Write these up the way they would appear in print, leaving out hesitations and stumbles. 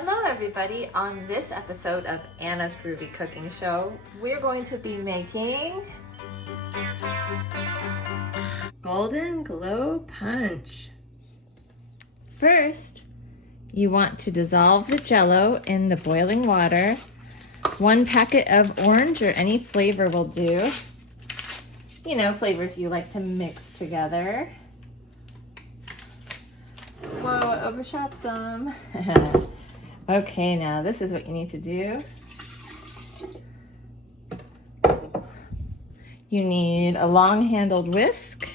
Hello everybody, on this episode of Anna's Groovy Cooking Show, we're going to be making Golden Glow Punch. First, you want to dissolve the Jell-O in the boiling water. 1 packet of orange or any flavor will do. You know, flavors you like to mix together. Whoa, overshot some. Okay, now this is what you need to do. You need a long-handled whisk.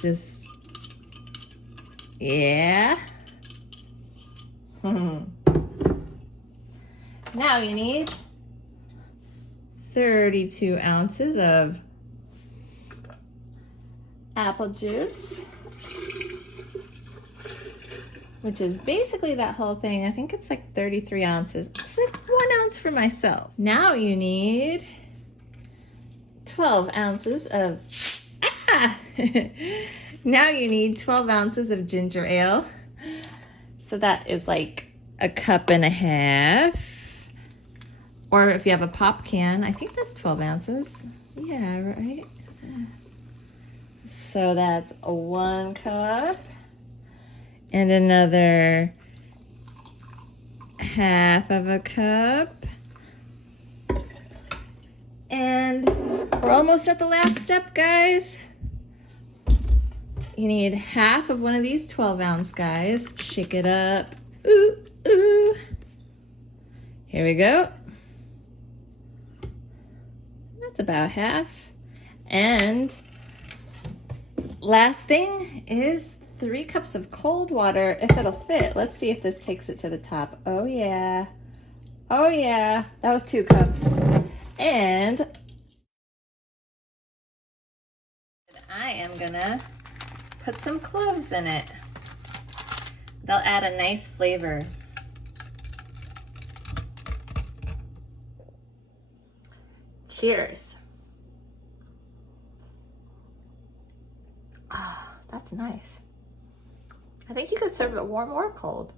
Just, yeah. Now you need 32 ounces of apple juice, which is basically that whole thing. I think it's like 33 ounces. It's like 1 ounce for myself. Now you need 12 ounces of, now you need 12 ounces of ginger ale. So that is like 1.5 cups. Or if you have a pop can, I think that's 12 ounces. Yeah, right? So that's 1 cup. And another 1/2 cup. And we're almost at the last step, guys. You need 1/2 of one of these 12-ounce guys. Shake it up. Ooh, ooh. Here we go. That's about half. And last thing is 3 cups of cold water, if it'll fit. Let's see if this takes it to the top. Oh yeah. Oh yeah. That was 2 cups. And I am gonna put some cloves in it. They'll add a nice flavor. Cheers. Ah, that's nice. I think you could serve it warm or cold.